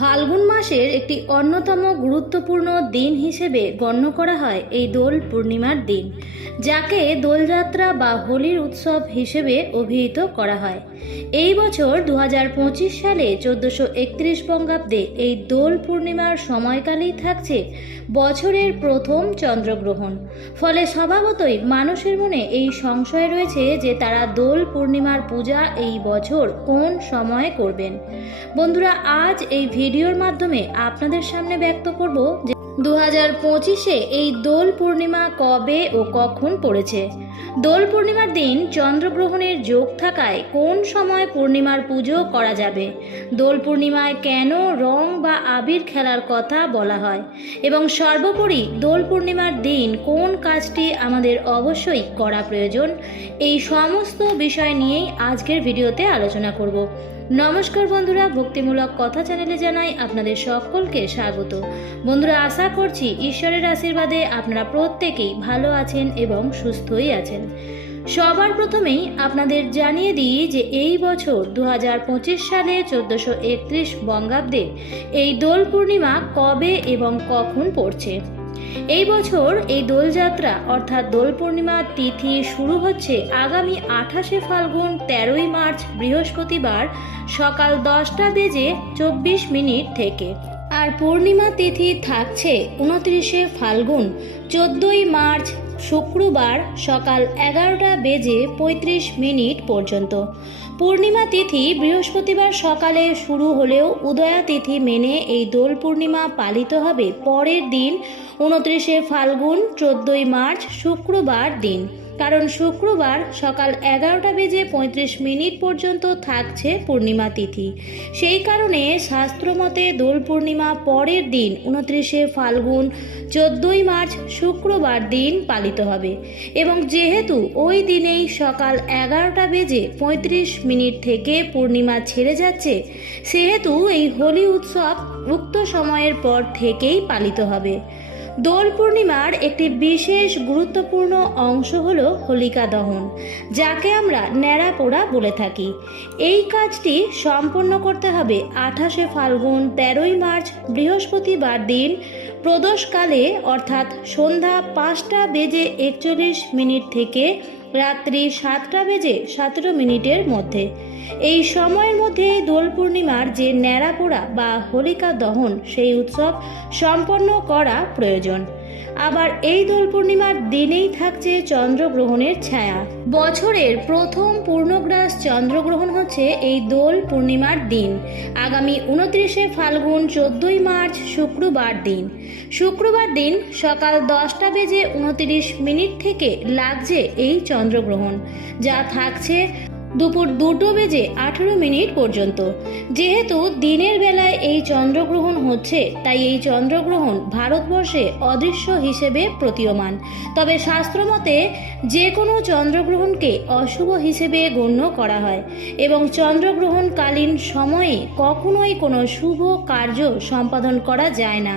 ফাল্গুন মাসের একটি অন্যতম গুরুত্বপূর্ণ দিন হিসেবে গণ্য করা হয় এই দোল পূর্ণিমার দিন, যাকে দোলযাত্রা বা হোলির উৎসব হিসেবে অভিহিত করা হয়। এই বছর 2025 সালে 1431 বঙ্গাব্দে এই দোল পূর্ণিমার সময়কালেই থাকছে বছরের প্রথম চন্দ্রগ্রহণ। ফলে স্বভাবতই মানুষের মনে এই সংশয় রয়েছে যে তারা দোল পূর্ণিমার পূজা এই বছর কোন সময়ে করবেন। বন্ধুরা, আজ এই ভিডিওর মাধ্যমে আপনাদের সামনে ব্যক্ত করব যে 2025-এ এই দোল পূর্ণিমা কবে ও কখন পড়েছে। দোল পূর্ণিমার দিন চন্দ্রগ্রহণের যোগ থাকায় কোন সময় পূর্ণিমার পুজো করা যাবে, দোল পূর্ণিমায় কেন রং বা আবির খেলার কথা বলা হয় এবং সর্বোপরি দোল পূর্ণিমার দিন কোন কাজটি আমাদের অবশ্যই করা প্রয়োজন, এই সমস্ত বিষয় নিয়েই আজকের ভিডিওতে আলোচনা করব। নমস্কার বন্ধুরা, ভক্তিমূলক কথা চ্যানেলে জানাই আপনাদের সকলকে স্বাগত। বন্ধুরা, আশা করছি ঈশ্বরের আশীর্বাদে আপনারা প্রত্যেকেই ভালো আছেন এবং সুস্থই আছেন। সবার প্রথমেই আপনাদের জানিয়ে দিই যে এই বছর 2025 সালে 1431 বঙ্গাব্দে এই দোল পূর্ণিমা কবে এবং কখন পড়ছে। এই বছর এই দোলযাত্রা অর্থাৎ দোল পূর্ণিমা তিথি শুরু হচ্ছে আগামী 28শে ফাল্গুন 13ই মার্চ বৃহস্পতিবার সকাল 10:24 থেকে, আর পূর্ণিমা তিথি থাকছে 29শে ফাল্গুন 14ই মার্চ শুক্রবার সকাল 11:35 পর্যন্ত। পূর্ণিমা তিথি বৃহস্পতিবার সকালে শুরু হলেও উদয়া তিথি মেনে এই দোল পূর্ণিমা পালিত হবে পরের দিন 29শে ফাল্গুন 14ই মার্চ শুক্রবার দিন, কারণ শুক্রবার সকাল 11:35 পর্যন্ত থাকছে পূর্ণিমা তিথি। সেই কারণে শাস্ত্রমতে দোল পূর্ণিমা পরের দিন 29শে ফাল্গুন 14ই মার্চ শুক্রবার দিন পালিত হবে এবং যেহেতু ওই দিনেই সকাল 11:35 থেকে পূর্ণিমা ছেড়ে যাচ্ছে, সেহেতু এই হোলি উৎসব উক্ত সময়ের পর থেকেই পালিত হবে। দোল পূর্ণিমার একটি বিশেষ গুরুত্বপূর্ণ অংশ হল হোলিকা দহন, যাকে আমরা ন্যাড়া পোড়া বলে থাকি। এই কাজটি সম্পন্ন করতে হবে 28শে ফাল্গুন 13ই মার্চ বৃহস্পতিবার দিন প্রদোষকালে, অর্থাৎ সন্ধ্যা 5:41 থেকে রাত্রি 7:17 মধ্যে। এই সময়ের মধ্যে দোল পূর্ণিমার যে ন্যাড়া পোড়া বা হোলিকা দহন সেই উৎসব সম্পন্ন করা প্রয়োজন। আবার এই দোল পূর্ণিমার দিনেই থাকছে চন্দ্রগ্রহণের ছায়া। বছরের প্রথম পূর্ণগ্রাস চন্দ্রগ্রহণ হচ্ছে এই দোল পূর্ণিমার দিন আগামী 29শে ফাল্গুন 14ই মার্চ শুক্রবার দিন। শুক্রবার দিন সকাল 10:29 থেকে লাগছে এই চন্দ্রগ্রহণ, যা থাকছে দুপুর 2:18 পর্যন্ত। যেহেতু দিনের বেলায় এই চন্দ্রগ্রহণ হচ্ছে, তাই এই চন্দ্রগ্রহণ ভারতবর্ষে অদৃশ্য হিসেবে প্রতীয়মান। তবে শাস্ত্রমতে যে কোনো চন্দ্রগ্রহণকে অশুভ হিসেবে গণ্য করা হয় এবং চন্দ্রগ্রহণকালীন সময়ে কখনোই কোনো শুভ কার্য সম্পাদন করা যায় না।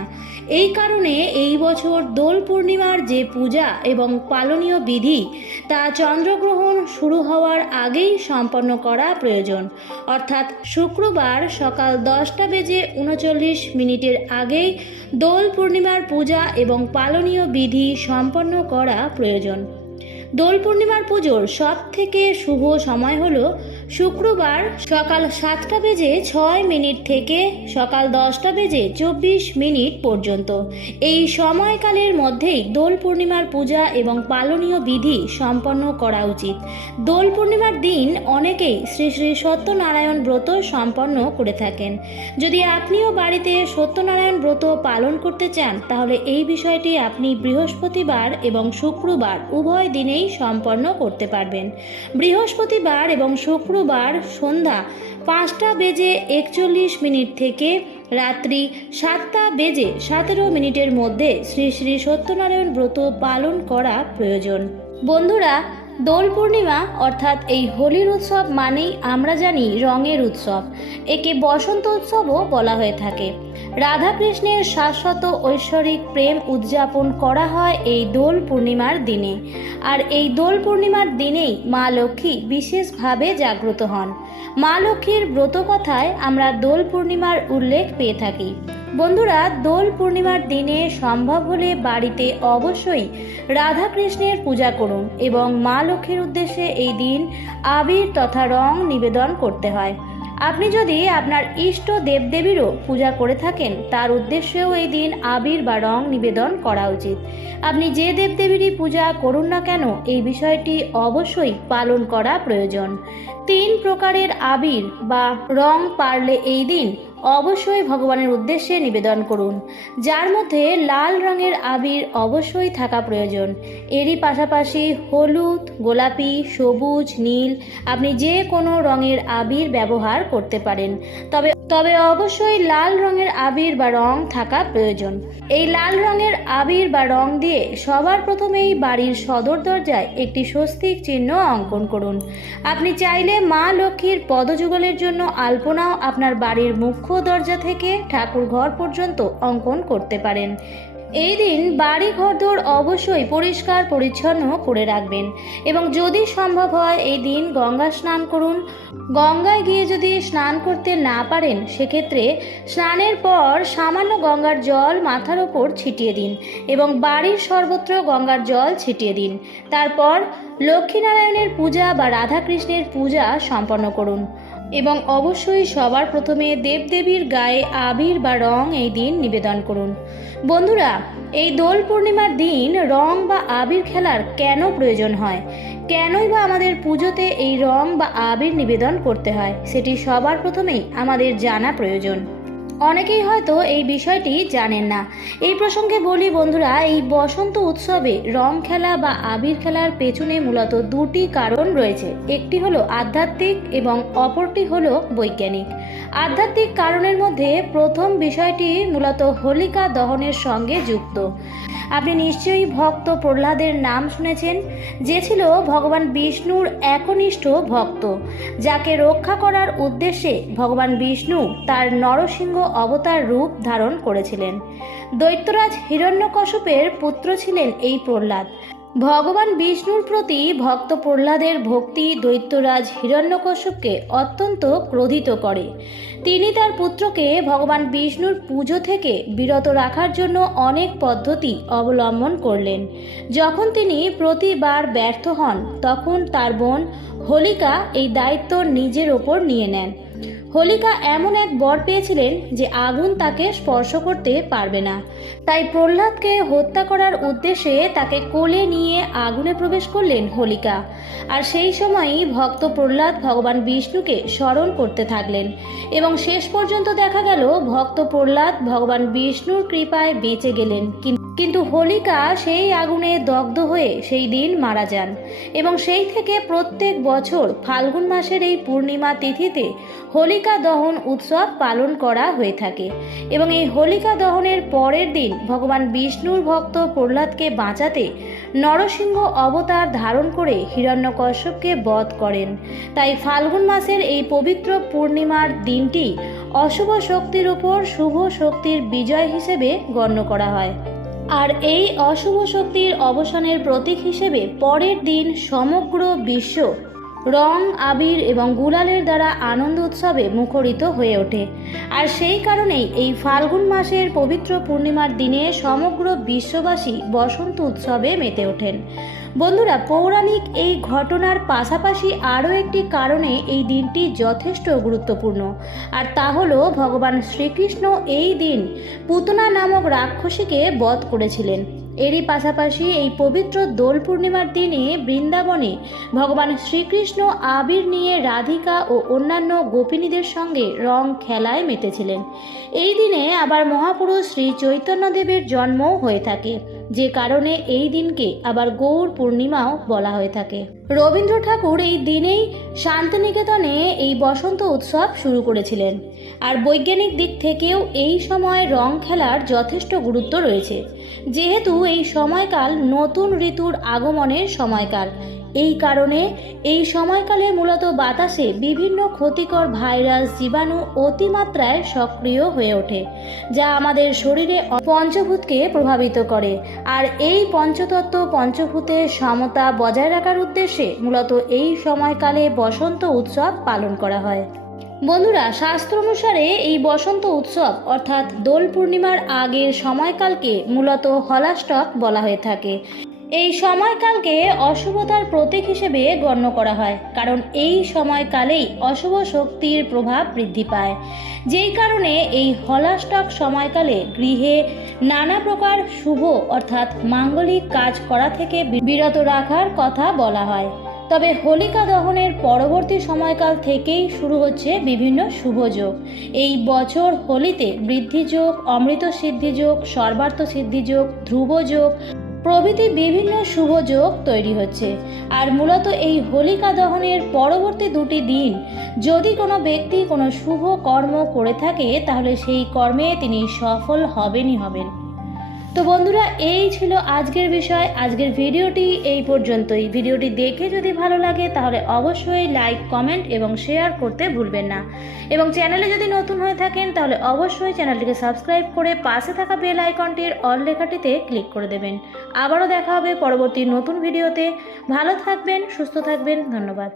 এই কারণে এই বছর দোল পূর্ণিমার যে পূজা এবং পালনীয় বিধি তা চন্দ্রগ্রহণ শুরু হওয়ার আগেই সম্পন্ন করা প্রয়োজন, অর্থাৎ শুক্রবার সকাল 10:39 আগেই দোল পূর্ণিমার পূজা এবং পালনীয় বিধি সম্পন্ন করা প্রয়োজন। দোল পূর্ণিমার পুজোর সব থেকে শুভ সময় হল শুক্রবার সকাল 7:06 থেকে সকাল 10:24 পর্যন্ত। এই সময়কালের মধ্যেই দোল পূর্ণিমার পূজা এবং পালনীয় বিধি সম্পন্ন করা উচিত। দোল পূর্ণিমার দিন অনেকেই শ্রী শ্রী সত্যনারায়ণ ব্রত সম্পন্ন করে থাকেন। যদি আপনিও বাড়িতে সত্যনারায়ণ ব্রত পালন করতে চান, তাহলে এই বিষয়টি আপনি বৃহস্পতিবার এবং শুক্রবার উভয় দিনেই সম্পন্ন করতে পারবেন। বৃহস্পতিবার এবং শুক্রবার সন্ধ্যা 5:41 থেকে রাত্রি 7:17 মধ্যে শ্রী শ্রী সত্যনারায়ণ ব্রত পালন করা প্রয়োজন। বন্ধুরা, দোল পূর্ণিমা অর্থাৎ এই হোলির উৎসব মানেই আমরা জানি রঙের উৎসব। একে বসন্ত উৎসবও বলা হয়ে থাকে। রাধাকৃষ্ণের শাশ্বত ঐশ্বরিক প্রেম উদযাপন করা হয় এই দোল পূর্ণিমার দিনে। আর এই দোল পূর্ণিমার দিনেই মা লক্ষ্মী বিশেষভাবে জাগ্রত হন। মা লক্ষ্মীর ব্রতকথায় আমরা দোল পূর্ণিমার উল্লেখ পেয়ে থাকি। বন্ধুরা, দোল পূর্ণিমার দিনে সম্ভব হলে বাড়িতে অবশ্যই রাধাকৃষ্ণের পূজা করুন এবং মা লক্ষ্মীর উদ্দেশ্যে এই দিন আবির তথা রং নিবেদন করতে হয়। আপনি যদি আপনার ইষ্ট দেবদেবীরও পূজা করে থাকেন, তার উদ্দেশ্যেও এই দিন আবির বা রং নিবেদন করা উচিত। আপনি যে দেবদেবীরই পূজা করুন না কেন, এই বিষয়টি অবশ্যই পালন করা প্রয়োজন। 3 প্রকারের আবির বা রং পারলে এই দিন অবশ্যই ভগবানের উদ্দেশ্যে নিবেদন করুন, যার মধ্যে লাল রঙের আবির অবশ্যই থাকা প্রয়োজন। এরই পাশাপাশি হলুদ, গোলাপি, সবুজ, নীল আপনি যে কোনো রঙের আবির ব্যবহার করতে পারেন, তবে অবশ্যই লাল রঙের আবির বা রং থাকা প্রয়োজন। এই লাল রঙের আবির বা রং দিয়ে সবার প্রথমেই বাড়ির সদর দরজায় একটি স্বস্তিক চিহ্ন অঙ্কন করুন। আপনি চাইলে মা লক্ষ্মীর পদযুগলের জন্য আলপনাও আপনার বাড়ির মুখ্য দরজা থেকে ঠাকুর ঘর পর্যন্ত অঙ্কন করতে পারেন। এই দিন বাড়ি ঘরদোর অবশ্যই পরিষ্কার পরিচ্ছন্ন করে রাখবেন এবং যদি সম্ভব হয় এই দিন গঙ্গা স্নান করুন। গঙ্গায় গিয়ে যদি স্নান করতে না পারেন, সেক্ষেত্রে স্নানের পর সামান্য গঙ্গার জল মাথার ওপর ছিটিয়ে দিন এবং বাড়ির সর্বত্র গঙ্গার জল ছিটিয়ে দিন। তারপর লক্ষ্মীনারায়ণের পূজা বা রাধাকৃষ্ণের পূজা সম্পন্ন করুন এবং অবশ্যই সবার প্রথমে দেবদেবীর গায়ে আবির বা রং এই দিন নিবেদন করুন। বন্ধুরা, এই দোল পূর্ণিমার দিন রং বা আবির খেলার কেন প্রয়োজন হয়, কেনই বা আমাদের পুজোতে এই রং বা আবির নিবেদন করতে হয়, সেটি সবার প্রথমেই আমাদের জানা প্রয়োজন। অনেকেই হয়তো এই বিষয়টি জানেন না। এই প্রসঙ্গে বলি বন্ধুরা, এই বসন্ত উৎসবে রং খেলা বা আবির খেলার পেছনে মূলত 2টি কারণ রয়েছে। একটি হলো আধ্যাত্মিক এবং অপরটি হলো বৈজ্ঞানিক। আধ্যাত্মিক কারণের মধ্যে প্রথম বিষয়টি মূলত হোলিকা দহনের সঙ্গে যুক্ত। আপনি নিশ্চয়ই ভক্ত প্রহ্লাদের নাম শুনেছেন, যে ছিল ভগবান বিষ্ণুর একনিষ্ঠ ভক্ত, যাকে রক্ষা করার উদ্দেশ্যে ভগবান বিষ্ণু তার নরসিংহ অবতার রূপ ধারণ করেছিলেন। দৈত্যরাজ হিরণ্যকশিপুর পুত্র ছিলেন এই প্রহ্লাদ। ভগবান বিষ্ণুর প্রতি ভক্ত প্রহ্লাদের ভক্তি দৈত্যরাজ হিরণ্যকশিপুকে অত্যন্ত ক্রোধিত করে। তিনি তার পুত্রকে ভগবান বিষ্ণুর পুজো থেকে বিরত রাখার জন্য অনেক পদ্ধতি অবলম্বন করলেন। যখন তিনি প্রতিবার ব্যর্থ হন, তখন তার বোন হোলিকা এই দায়িত্ব নিজের ওপর নিয়ে নেন। হোলিকা এমন এক বর পেয়েছিলেন যে আগুন তাকে স্পর্শ করতে পারবে না। তাই প্রহ্লাদকে হত্যা করার উদ্দেশ্যে তাকে কোলে নিয়ে আগুনে প্রবেশ করলেন হোলিকা। আর সেই সময়ই ভক্ত প্রহ্লাদ ভগবান বিষ্ণুকে স্মরণ করতে থাকলেন এবং শেষ পর্যন্ত দেখা গেল ভক্ত প্রহ্লাদ ভগবান বিষ্ণুর কৃপায় বেঁচে গেলেন। কিন্তু হোলিকা সেই আগুনে দগ্ধ হয়ে সেই দিন মারা যান এবং সেই থেকে প্রত্যেক বছর ফাল্গুন মাসের এই পূর্ণিমা তিথিতে হোলিকা দহন উৎসব পালন করা হয়ে থাকে। এবং এই হোলিকা দহনের পরের দিন ভগবান বিষ্ণুর ভক্ত প্রহ্লাদকে বাঁচাতে নরসিংহ অবতার ধারণ করে হিরণ্যকশ্যপকে বধ করেন। তাই ফাল্গুন মাসের এই পবিত্র পূর্ণিমার দিনটি অশুভ শক্তির উপর শুভ শক্তির বিজয় হিসেবে গণ্য করা হয়। আর এই অশুভ শক্তির অবসানের প্রতীক হিসেবে পরের দিন সমগ্র বিশ্ব রং, আবির এবং গুলালের দ্বারা আনন্দ উৎসবে মুখরিত হয়ে ওঠে। আর সেই কারণেই এই ফাল্গুন মাসের পবিত্র পূর্ণিমার দিনে সমগ্র বিশ্ববাসী বসন্ত উৎসবে মেতে ওঠেন। বন্ধুরা, পৌরাণিক এই ঘটনার পাশাপাশি আরও একটি কারণে এই দিনটি যথেষ্ট গুরুত্বপূর্ণ, আর তা হলো ভগবান শ্রীকৃষ্ণ এই দিন পুতনা নামক রাক্ষসীকে বধ করেছিলেন। এরই পাশাপাশি এই পবিত্র দোল পূর্ণিমার দিনে বৃন্দাবনে ভগবান শ্রীকৃষ্ণ আবির নিয়ে রাধিকা ও অন্যান্য গোপিনীদের সঙ্গে রং খেলায় মেতেছিলেন। এই দিনে আবার মহাপুরুষ শ্রী চৈতন্যদেবের জন্মও হয়ে থাকে, যে কারণে এই দিনকে আবার গৌর পূর্ণিমাও বলা হয়ে থাকে। রবীন্দ্র ঠাকুর এই দিনেই শান্তিনিকেতনে এই বসন্ত উৎসব শুরু করেছিলেন। আর বৈজ্ঞানিক দিক থেকেও এই সময় রং খেলার যথেষ্ট গুরুত্ব রয়েছে, যেহেতু এই সময়কাল নতুন ঋতুর আগমনের সময়কাল। এই কারণে এই সময়কালে মূলত বাতাসে বিভিন্ন ক্ষতিকর ভাইরাস জীবাণু অতিমাত্রায় সক্রিয় হয়ে ওঠে, যা আমাদের শরীরে পঞ্চভূতকে প্রভাবিত করে। আর এই পঞ্চতত্ত্ব পঞ্চভূতের সমতা বজায় রাখার উদ্দেশ্যে মূলত এই সময়কালে বসন্ত উৎসব পালন করা হয়। বন্ধুরা, শাস্ত্র অনুসারে এই বসন্ত উৎসব অর্থাৎ দোল পূর্ণিমার আগের সময়কালকে মূলত হলাষ্টক বলা হয়ে থাকে। এই সময়কালকে অশুভতার প্রতীক হিসেবে গণ্য করা হয়, কারণ এই সময়কালেই অশুভ শক্তির প্রভাব বৃদ্ধি পায়। যেই কারণে এই হলাষ্টক সময়কালে গৃহে নানা প্রকার শুভ অর্থাৎ মাঙ্গলিক কাজ করা থেকে বিরত রাখার কথা বলা হয়। তবে হোলিকা দহনের পরবর্তী সময়কাল থেকেই শুরু হচ্ছে বিভিন্ন শুভযোগ। এই বছর হোলিতে বৃদ্ধিযোগ, অমৃত সিদ্ধিযোগ, সর্বার্থ সিদ্ধিযোগ, ধ্রুবযোগ প্রভৃতি বিভিন্ন শুভযোগ তৈরি হচ্ছে। আর মূলত এই হোলিকা দহনের পরবর্তী দুটি দিন যদি কোনো ব্যক্তি কোনো শুভ কর্ম করে থাকে, তাহলে সেই কর্মে তিনি সফল হবেনই হবেন। তো বন্ধুরা, এই ছিল আজকের বিষয়। আজকের ভিডিওটি এই পর্যন্তই। ভিডিওটি দেখে যদি ভালো লাগে তাহলে অবশ্যই লাইক, কমেন্ট এবং শেয়ার করতে ভুলবেন না। এবং চ্যানেলে যদি নতুন হয়ে থাকেন তাহলে অবশ্যই চ্যানেলটিকে সাবস্ক্রাইব করে পাশে থাকা বেল আইকনটির অল লেখাটিতে ক্লিক করে দেবেন। আবারও দেখা হবে পরবর্তী নতুন ভিডিওতে। ভালো থাকবেন, সুস্থ থাকবেন। ধন্যবাদ।